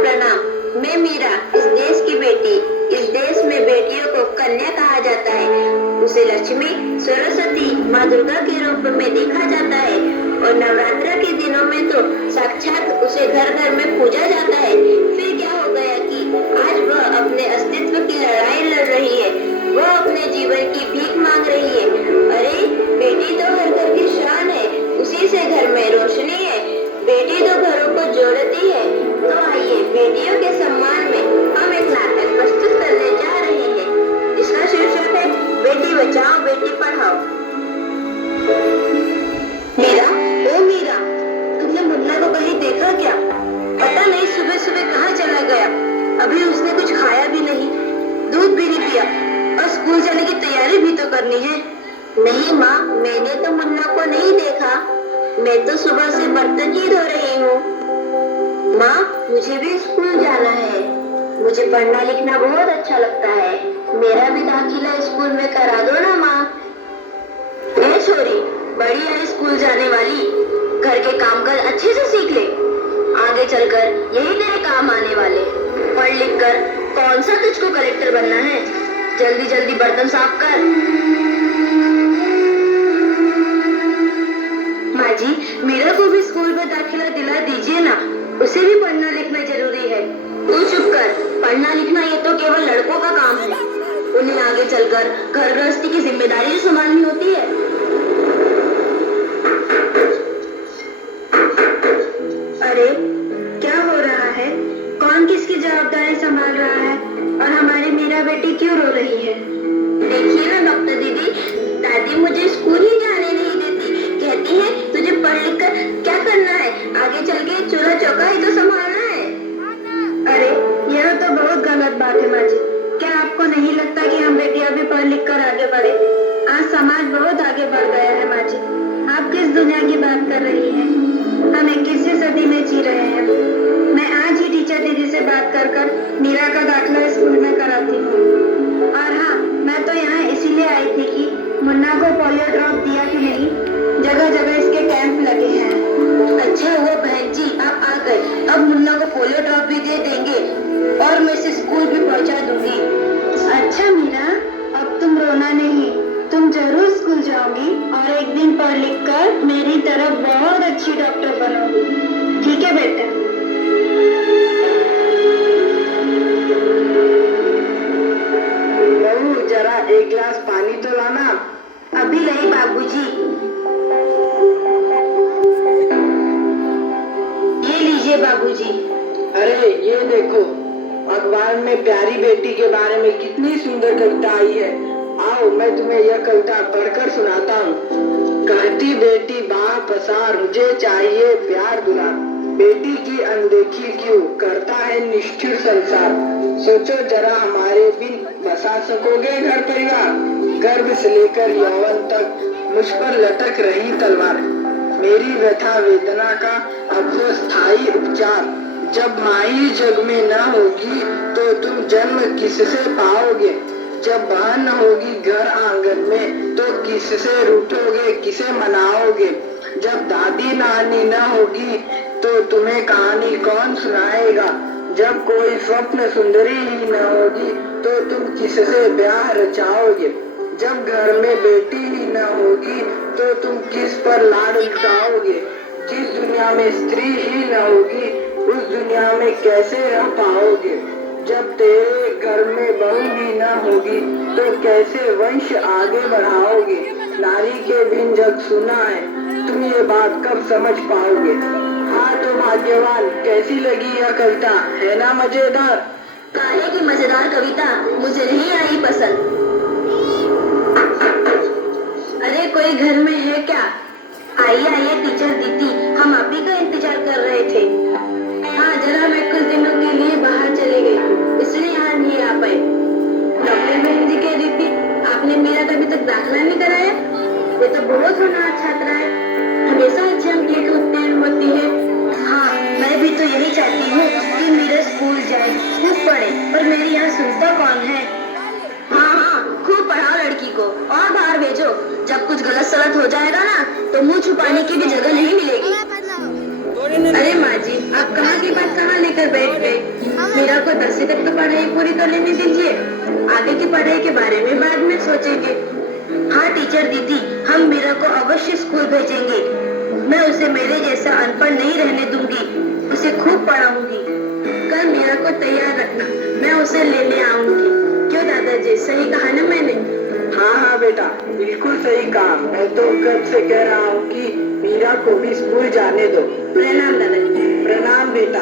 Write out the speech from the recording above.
प्रणाम। मैं मीरा, इस देश की बेटी। इस देश में बेटियों को कन्या कहा जाता है। उसे लक्ष्मी, सरस्वती, माँ दुर्गा के रूप में देखा जाता है और नवरात्र के दिनों में तो साक्षात उसे घर घर में पूजा जाता है। फिर क्या हो गया कि आज वह अपने अस्तित्व की लड़ाई लड़ रही है। वह अपने जीवन की भीख मांग रही है। अरे, बेटी तो हर घर की शान है, उसी से घर में रोशनी है। बेटी तो घरों को जोड़ती है। तो आइए, बेटियों के सम्मान में हम एक नाटक प्रस्तुत करने जा रहे हैं, जिसका शीर्षक है बेटी बचाओ बेटी पढ़ाओ। मीरा, ओ मीरा, तुमने मुन्ना को कहीं देखा क्या? पता नहीं सुबह सुबह कहाँ चला गया। अभी उसने कुछ खाया भी नहीं, दूध भी नहीं पिया और स्कूल जाने की तैयारी भी तो करनी है। नहीं माँ, मैंने तो मुन्ना को नहीं देखा। मैं तो सुबह से बर्तन ही धो रही हूँ। माँ, मुझे भी स्कूल जाना है। मुझे पढ़ना लिखना बहुत अच्छा लगता है। मेरा भी दाखिला स्कूल में करा दो ना माँ। ए छोरी, बड़ी है स्कूल जाने वाली, घर के काम काज अच्छे से सीख ले। आगे चलकर यही तेरे काम आने वाले। पढ़ लिख कर कौन सा तुझको कलेक्टर बनना है? जल्दी जल्दी बर्तन साफ कर। माँ जी, मीरा को भी स्कूल में दाखिला दिला दीजिए ना। उसे भी पढ़ना लिखना जरूरी है। तू चुप कर। पढ़ना लिखना ये तो केवल लड़कों का काम है। उन्हें आगे चलकर घर गृहस्थी की जिम्मेदारी संभालनी होती है। अरे, क्या हो रहा है? कौन किसकी जवाबदारी संभाल रहा है और हमारी मीरा बेटी क्यों रो रही है? देखिए ना डॉक्टर दीदी, दादी मुझे स्कूल ही जाने नहीं देती। कहती है तुझे पढ़ लिख कर क्या करना है, आगे चल के चूल्हा चौका ही तो संभालना है। अरे, यह तो बहुत गलत बात है माँ जी। क्या आपको नहीं लगता कि हम बेटियां भी पढ़ लिख कर आगे बढ़े? आज समाज बहुत आगे बढ़ गया है माँ जी। आप किस दुनिया की बात कर रही हैं? हम 21वीं सदी में जी रहे हैं। मैं आज ही टीचर दीदी से बात कर मीरा का दाखिला स्कूल में कराती हूँ। और हाँ, मैं तो यहाँ इसीलिए आई थी कि मुन्ना को पोलियो ड्रॉप दिया कि नहीं। जगह जगह इसके कैंप लगे हैं। अच्छा हुआ बहन जी आप आ गए। अब मुन्ना को पोलियो ड्रॉप भी दे देंगे और मैं इसे स्कूल भी पहुँचा दूंगी। अच्छा मीरा, अब तुम रोना नहीं, तुम जरूर स्कूल जाओगी और एक दिन पढ़ लिख कर मेरी तरफ बहुत अच्छी डॉक्टर बनोगी। ठीक है बेटा? बहू, जरा एक गिलास पानी तो लाना। अभी नहीं बाबूजी। ये लीजिए बाबूजी। अरे ये देखो, अखबार में प्यारी बेटी के बारे में कितनी सुंदर कविता आई है। आओ मैं तुम्हें यह कविता पढ़कर सुनाता हूँ। कहती बेटी बाह पसार, मुझे चाहिए प्यार दुलार। बेटी की अनदेखी क्यों करता है निष्ठुर संसार। सोचो जरा हमारे बिन बसा सकोगे घर परिवार। गर्भ से लेकर यौवन तक मुझ पर लटक रही तलवार। मेरी व्यथा वेदना का अब वो स्थायी उपचार। जब माई जग में न होगी तो तुम जन्म किससे पाओगे। जब बहन न होगी घर आंगन में तो किससे रूठोगे, किसे मनाओगे। जब दादी नानी न होगी तो तुम्हें कहानी कौन सुनाएगा। जब कोई स्वप्न सुंदरी ही न होगी तो तुम किससे ब्याह रचाओगे। जब घर में बेटी ही न होगी तो तुम किस पर लाड लुटाओगे। जिस दुनिया में स्त्री ही न होगी उस दुनिया में कैसे रह पाओगे। जब तेरे घर में बहू भी न होगी तो कैसे वंश आगे बढ़ाओगे। नारी के बिन जग सुना है, तुम ये बात कब समझ पाओगे। हाँ तो भाग्यवान, कैसी लगी यह कविता, है ना मजेदार? काहे की मजेदार कविता मुझे नहीं आई पसंद। अरे कोई घर में है क्या? आइए आइए टीचर दीदी, हम आप ही का इंतजार कर रहे थे। हाँ, जरा मैं कुछ दिनों के लिए बाहर चले गई हूँ, इसलिए यहाँ नहीं आ पाए। डॉक्टर बहन जी कह रही थी आपने मेरा कभी तक दाखिला नहीं कराया। ये तो बहुत होनहार छात्रा है, हमेशा अच्छे अंक लेकर उत्तीर्ण होती है। हाँ, मैं भी तो यही चाहती हूँ कि मेरा स्कूल जाए, खूब पढ़े, पर मेरी यहाँ सुनता कौन है। हाँ हाँ, खूब पढ़ाओ लड़की को और बाहर भेजो। जब कुछ गलत सलत हो जाएगा ना तो मुंह छुपाने की भी जगह नहीं मिलेगी। अरे माँ जी, आप कहाँ की बात कहाँ लेकर बैठ गए? मीरा को 10वीं तक तो पढ़ाई पूरी कर लेने दीजिए, आगे की पढ़ाई के बारे में बाद में सोचेंगे। हाँ टीचर दीदी, हम मीरा को अवश्य स्कूल भेजेंगे। मैं उसे मेरे जैसा अनपढ़ नहीं रहने दूंगी, उसे खूब पढ़ाऊंगी। कल मीरा को तैयार रखना, मैं उसे लेने आऊंगी। क्यों दादाजी, सही कहा ना मैंने? हाँ हाँ बेटा, बिल्कुल सही कहा। मैं तो कब से कह रहा हूँ कि मीरा को भी स्कूल जाने दो। प्रणाम दादाजी। प्रणाम बेटा।